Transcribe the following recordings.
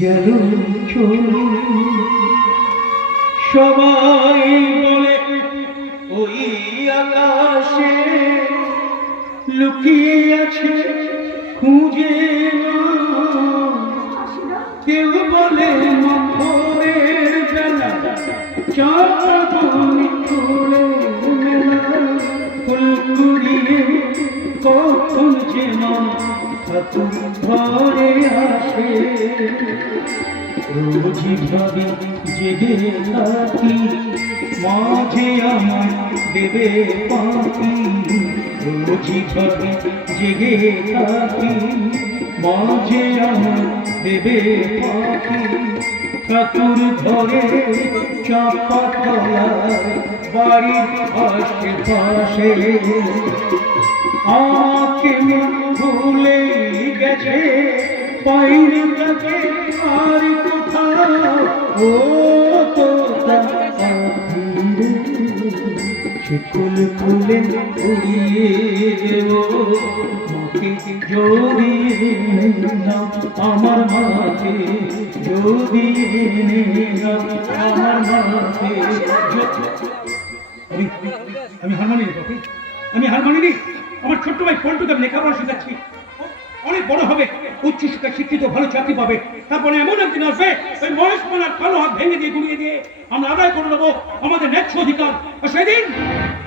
গেল সবাই বলে ওই আকাশে লুকিয়ে আছে খুঁজে কেউ বলে মফরের বেলা চাঁদনি তোলে মেলা ফুল কুড়িয়ে কখন যে মা ঠাকুর ঘরে আসে রোজি ভাবি জেগে থাকি মাঝে আমার দেবে পাখি রোজি ভাবি জেগে থাকি মাঝে আমার দেবে পাখি ঠাকুর ঘরে চাপা তলা বাড়ির আশেপাশে আমাকে ভুলে গেছে পাইনি তাকে আর কোথাও ও তো ফুল ফুলে উড়িয়ে মাকে জড়িয়ে নাও আমার মাকে জড়িয়ে নাও আমার মাকে। আমি হারমানি আমি হারমানি আমার ছোট্ট ভাই পল্টুকে লেখাপড়া শেখাচ্ছি অনেক বড় হবে উচ্চশিক্ষা শিক্ষিত ভালো চাকরি পাবে তারপরে এমন একদিন আসবে ওই মহেশ মালার কালো হাত ভেঙে দিয়ে গুলিয়ে দিয়ে আমরা আদায় করে নেবো আমাদের ন্যায্য অধিকার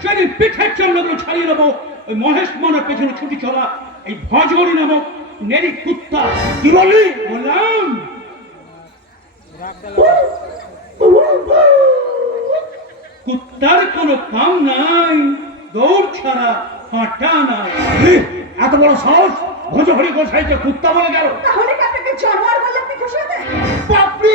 সেদিন পিঠের চন্দ্রগুলো ছাড়িয়ে নেবো ওই মহেশ মালার পেছনে ছুটি চলা এই ভজগরি নামক নেরি কুত্তা। কি বললি? বললাম কুত্তার কোনো কাম নাই দৌড় ছাড়া হাঁটা নাই। এত বড় সাহস ভজহরি গোসাইকে কুত্তা বলে গেল? তাহলে কি আপনাকে জানোয়ার বললে আপনি খুশি হতেন? বাপরে